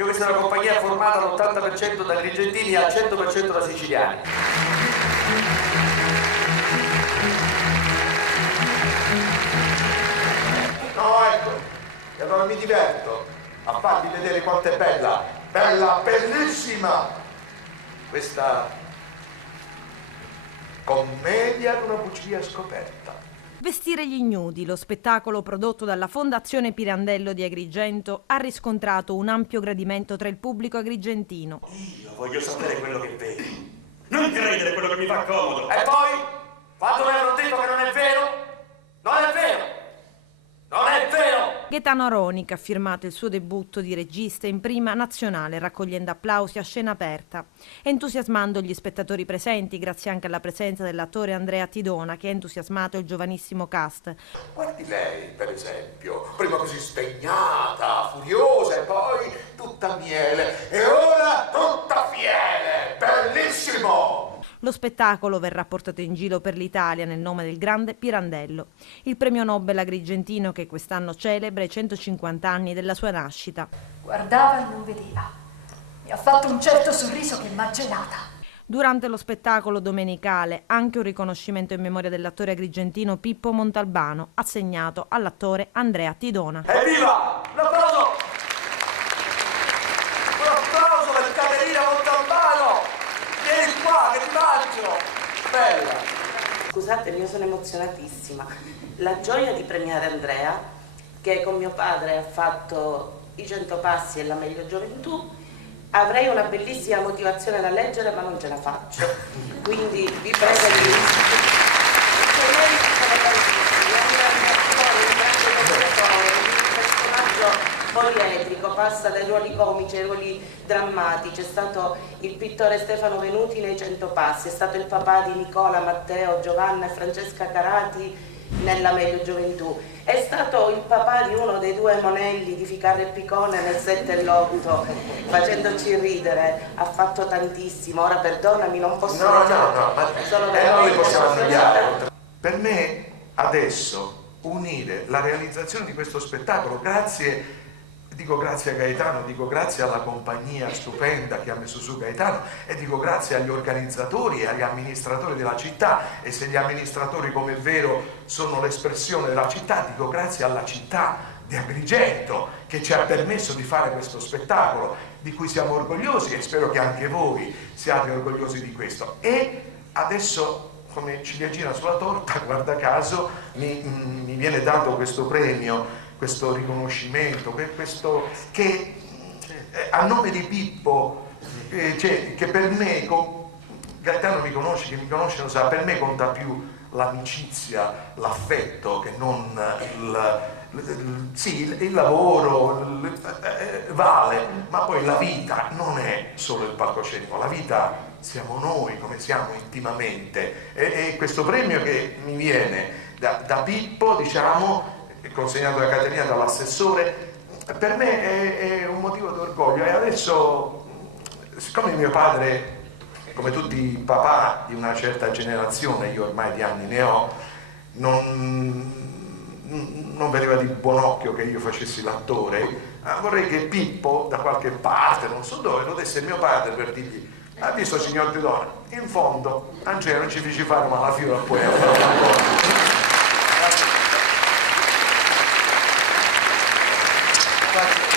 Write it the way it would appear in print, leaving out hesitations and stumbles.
che questa è una compagnia formata all'80% da agrigentini e al 100% da siciliani. No, ecco, e allora mi diverto a farvi vedere quanto è bella, bella, bellissima, questa commedia di una bugia scoperta. Vestire gli ignudi, lo spettacolo prodotto dalla Fondazione Pirandello di Agrigento, ha riscontrato un ampio gradimento tra il pubblico agrigentino. Io voglio sapere quello che vedi. Non credere quello che mi fa comodo. E poi, quando mi hanno detto che non è vero, non è vero! Non è vero! Gaetano Aronica ha firmato il suo debutto di regista in prima nazionale, raccogliendo applausi a scena aperta, entusiasmando gli spettatori presenti, grazie anche alla presenza dell'attore Andrea Tidona, che ha entusiasmato il giovanissimo cast. Guardi lei, per esempio, prima così spegnata, furiosa e poi tutta miele, e ora tutta fiele, bellissimo! Lo spettacolo verrà portato in giro per l'Italia nel nome del grande Pirandello, il premio Nobel agrigentino che quest'anno celebra i 150 anni della sua nascita. Guardava e non vedeva. Mi ha fatto un certo sorriso che m'ha gelata. Durante lo spettacolo domenicale anche un riconoscimento in memoria dell'attore agrigentino Pippo Montalbano, assegnato all'attore Andrea Tidona. Evviva! Un applauso! Un applauso per Caterina Montalbano! Vieni qua, che ti mangio! Bella! Scusatemi, io sono emozionatissima. La gioia di premiare Andrea, che con mio padre ha fatto i 100 passi e la meglio gioventù, avrei una bellissima motivazione da leggere, ma non ce la faccio. Quindi vi prego di poliedrico, passa dai ruoli comici ai ruoli drammatici. È stato il pittore Stefano Venuti nei 100 passi, è stato il papà di Nicola, Matteo, Giovanna e Francesca Carati nella meglio gioventù, è stato il papà di uno dei due Monelli di Ficarra e Picone nel 7 e l'8, facendoci ridere. Ha fatto tantissimo. Ora perdonami, non posso No, non li possiamo annoiare. Per me adesso unire la realizzazione di questo spettacolo, dico grazie a Gaetano, dico grazie alla compagnia stupenda che ha messo su Gaetano, e dico grazie agli organizzatori e agli amministratori della città, e se gli amministratori, come è vero, sono l'espressione della città, dico grazie alla città di Agrigento che ci ha permesso di fare questo spettacolo, di cui siamo orgogliosi, e spero che anche voi siate orgogliosi di questo. E adesso, come ciliegina sulla torta, guarda caso, mi viene dato questo premio, questo riconoscimento, questo che a nome di Pippo, che per me, Gaetano mi conosce, che mi conosce lo sa, per me conta più l'amicizia, l'affetto, che non il lavoro vale, ma poi la vita non è solo il palcoscenico, la vita siamo noi, come siamo intimamente, e questo premio che mi viene da Pippo, diciamo, consegnato da Caterina, dall'assessore, per me è un motivo d'orgoglio. E adesso, siccome mio padre, come tutti i papà di una certa generazione, io ormai di anni ne ho, non vedeva di buon occhio che io facessi l'attore, vorrei che Pippo da qualche parte, non so dove, lo desse mio padre per dirgli: ha visto signor Tidona? In fondo Angela non ci feci fare ma la fiola poi Grazie.